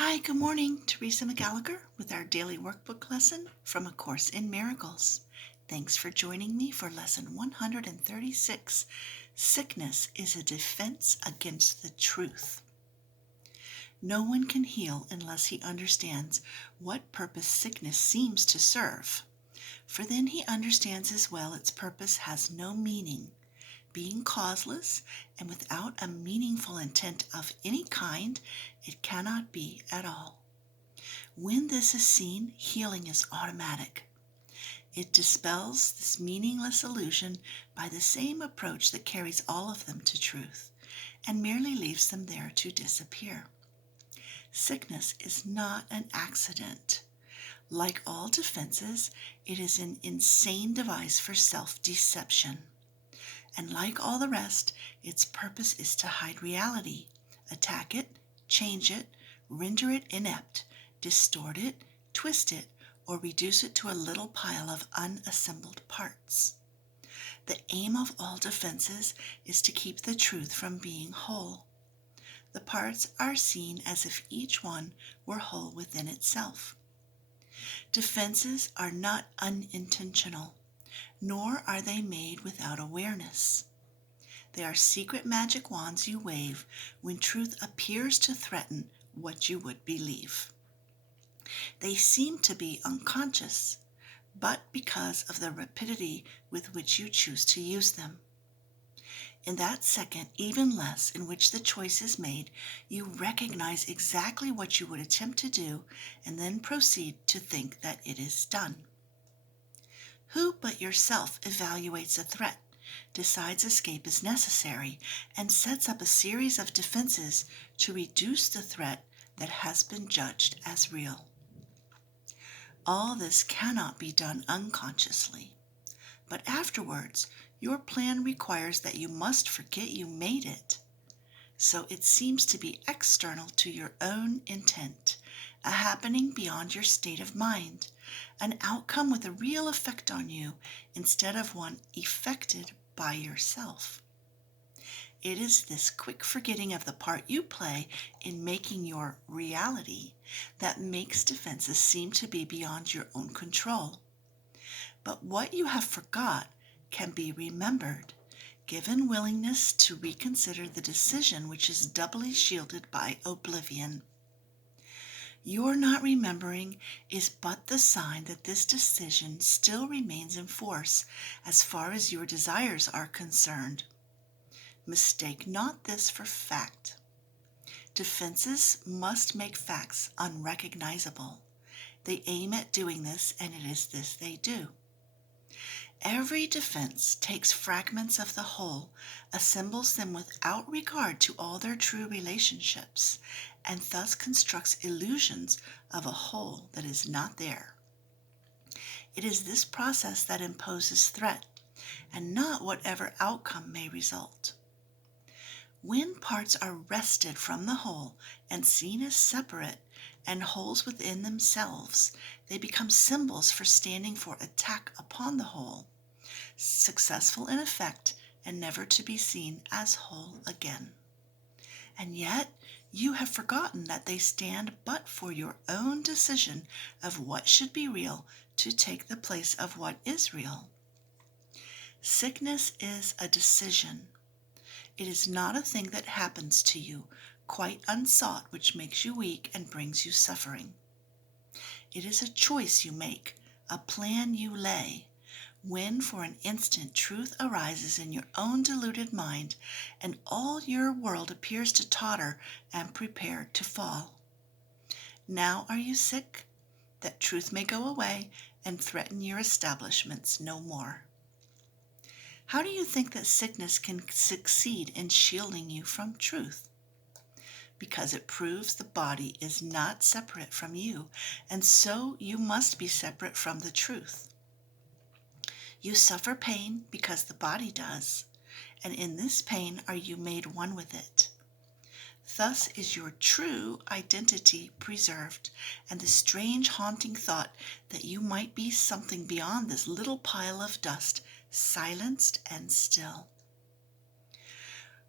Hi, good morning. Teresa McGallagher with our daily workbook lesson from A Course in Miracles. Thanks for joining me for lesson 136. Sickness is a defense against the truth. No one can heal unless he understands what purpose sickness seems to serve, for then he understands as well its purpose has no meaning, being causeless and without a meaningful intent of any kind, it cannot be at all. When this is seen, healing is automatic. It dispels this meaningless illusion by the same approach that carries all of them to truth, and merely leaves them there to disappear. Sickness is not an accident. Like all defenses, it is an insane device for self-deception. And like all the rest, its purpose is to hide reality, attack it, change it, render it inept, distort it, twist it, or reduce it to a little pile of unassembled parts. The aim of all defenses is to keep the truth from being whole. The parts are seen as if each one were whole within itself. Defenses are not unintentional, nor are they made without awareness. They are secret magic wands you wave when truth appears to threaten what you would believe. They seem to be unconscious, but because of the rapidity with which you choose to use them. In that second, even less, in which the choice is made, you recognize exactly what you would attempt to do and then proceed to think that it is done. Who but yourself evaluates a threat, decides escape is necessary, and sets up a series of defenses to reduce the threat that has been judged as real? All this cannot be done unconsciously, but afterwards your plan requires that you must forget you made it. So it seems to be external to your own intent, a happening beyond your state of mind, an outcome with a real effect on you instead of one effected by yourself. It is this quick forgetting of the part you play in making your reality that makes defenses seem to be beyond your own control. But what you have forgot can be remembered, given willingness to reconsider the decision which is doubly shielded by oblivion. Your not remembering is but the sign that this decision still remains in force as far as your desires are concerned. Mistake not this for fact. Defenses must make facts unrecognizable. They aim at doing this, and it is this they do. Every defense takes fragments of the whole, assembles them without regard to all their true relationships, and thus constructs illusions of a whole that is not there. It is this process that imposes threat, and not whatever outcome may result. When parts are wrested from the whole and seen as separate and wholes within themselves, they become symbols for standing for attack upon the whole, successful in effect and never to be seen as whole again. And yet you have forgotten that they stand but for your own decision of what should be real to take the place of what is real. Sickness is a decision. It is not a thing that happens to you, quite unsought, which makes you weak and brings you suffering. It is a choice you make, a plan you lay, when for an instant truth arises in your own deluded mind, and all your world appears to totter and prepare to fall. Now are you sick? That truth may go away and threaten your establishments no more. How do you think that sickness can succeed in shielding you from truth? Because it proves the body is not separate from you, and so you must be separate from the truth. You suffer pain because the body does, and in this pain are you made one with it. Thus is your true identity preserved, and the strange haunting thought that you might be something beyond this little pile of dust silenced and still.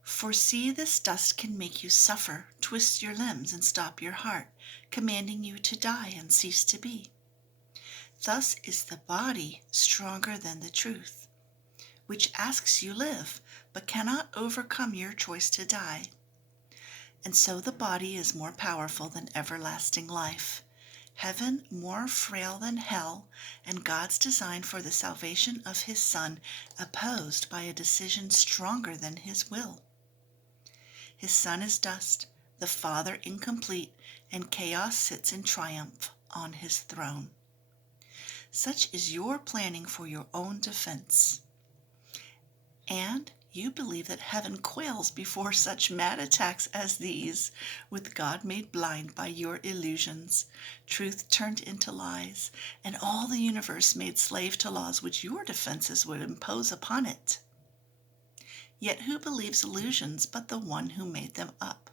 For see, this dust can make you suffer, twist your limbs, and stop your heart, commanding you to die and cease to be. Thus is the body stronger than the truth, which asks you live, but cannot overcome your choice to die. And so the body is more powerful than everlasting life, heaven more frail than hell, and God's design for the salvation of his Son opposed by a decision stronger than his will. His Son is dust, the Father incomplete, and chaos sits in triumph on his throne. Such is your planning for your own defense. And you believe that heaven quails before such mad attacks as these, with God made blind by your illusions, truth turned into lies, and all the universe made slave to laws which your defenses would impose upon it. Yet who believes illusions but the one who made them up?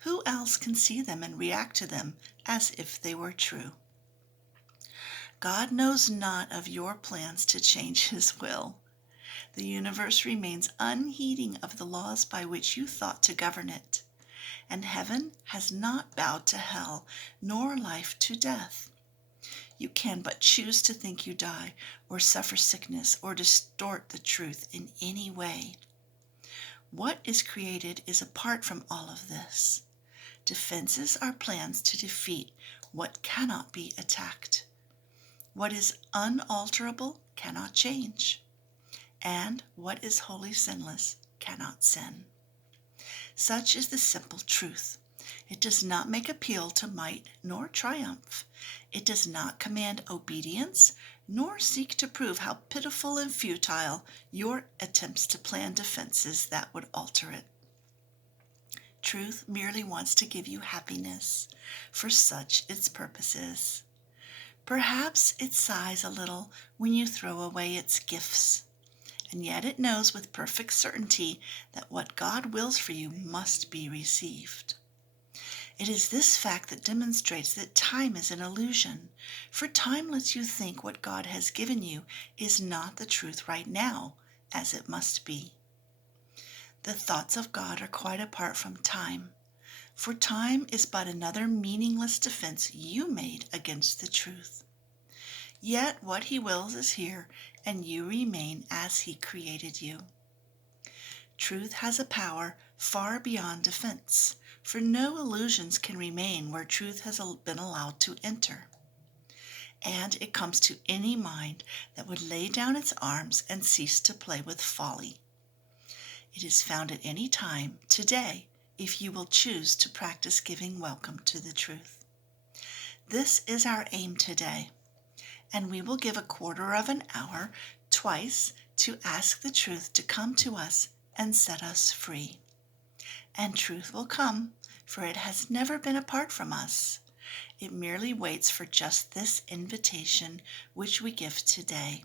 Who else can see them and react to them as if they were true? God knows not of your plans to change his will. The universe remains unheeding of the laws by which you thought to govern it, and heaven has not bowed to hell, nor life to death. You can but choose to think you die, or suffer sickness, or distort the truth in any way. What is created is apart from all of this. Defenses are plans to defeat what cannot be attacked. What is unalterable cannot change, and what is wholly sinless cannot sin. Such is the simple truth. It does not make appeal to might nor triumph. It does not command obedience, nor seek to prove how pitiful and futile your attempts to plan defenses that would alter it. Truth merely wants to give you happiness, for such its purpose is. Perhaps it sighs a little when you throw away its gifts, and yet it knows with perfect certainty that what God wills for you must be received. It is this fact that demonstrates that time is an illusion, for time lets you think what God has given you is not the truth right now, as it must be. The thoughts of God are quite apart from time, for time is but another meaningless defense you made against the truth. Yet what he wills is here, and you remain as he created you. Truth has a power far beyond defense, for no illusions can remain where truth has been allowed to enter. And it comes to any mind that would lay down its arms and cease to play with folly. It is found at any time, today, if you will choose to practice giving welcome to the truth. This is our aim today, and we will give a quarter of an hour twice to ask the truth to come to us and set us free. And truth will come, for it has never been apart from us. It merely waits for just this invitation which we give today.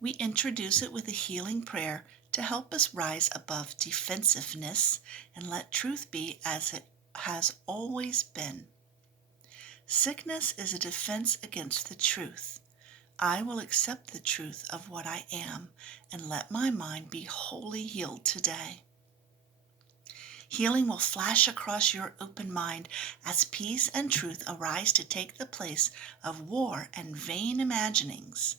We introduce it with a healing prayer to help us rise above defensiveness and let truth be as it has always been. Sickness is a defense against the truth. I will accept the truth of what I am and let my mind be wholly healed today. Healing will flash across your open mind as peace and truth arise to take the place of war and vain imaginings.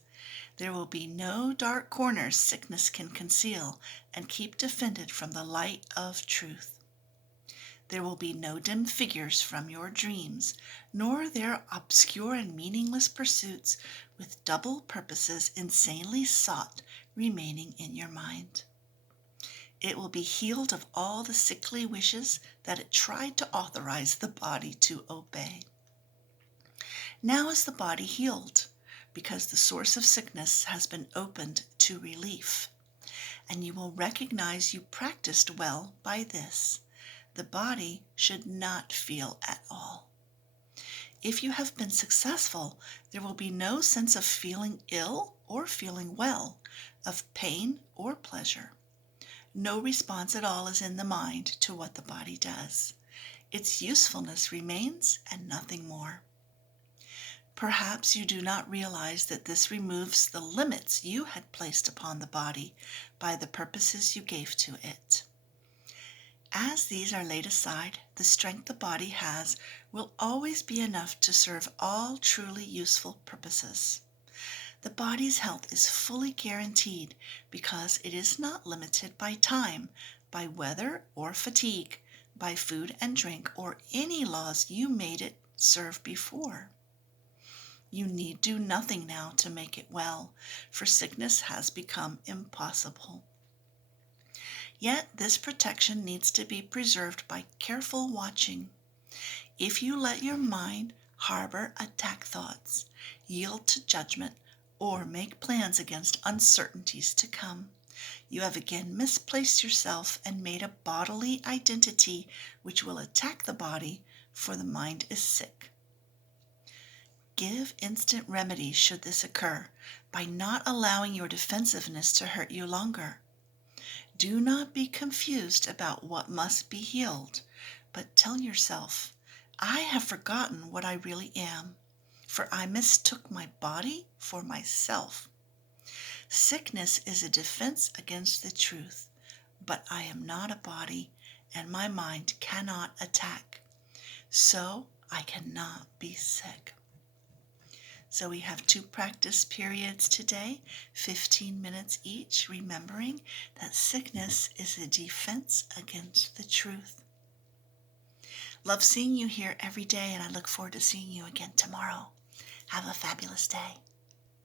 There will be no dark corners sickness can conceal and keep defended from the light of truth. There will be no dim figures from your dreams, nor their obscure and meaningless pursuits with double purposes insanely sought remaining in your mind. It will be healed of all the sickly wishes that it tried to authorize the body to obey. Now is the body healed, because the source of sickness has been opened to relief, and you will recognize you practiced well by this. The body should not feel at all. If you have been successful, there will be no sense of feeling ill or feeling well, of pain or pleasure. No response at all is in the mind to what the body does. Its usefulness remains and nothing more. Perhaps you do not realize that this removes the limits you had placed upon the body by the purposes you gave to it. As these are laid aside, the strength the body has will always be enough to serve all truly useful purposes. The body's health is fully guaranteed because it is not limited by time, by weather or fatigue, by food and drink, or any laws you made it serve before. You need do nothing now to make it well, for sickness has become impossible. Yet this protection needs to be preserved by careful watching. If you let your mind harbor attack thoughts, yield to judgment, or make plans against uncertainties to come, you have again misplaced yourself and made a bodily identity which will attack the body, for the mind is sick. Give instant remedy should this occur, by not allowing your defensiveness to hurt you longer. Do not be confused about what must be healed, but tell yourself, I have forgotten what I really am, for I mistook my body for myself. Sickness is a defense against the truth, but I am not a body, and my mind cannot attack, so I cannot be sick. So we have 2 practice periods today, 15 minutes each, remembering that sickness is a defense against the truth. Love seeing you here every day, and I look forward to seeing you again tomorrow. Have a fabulous day.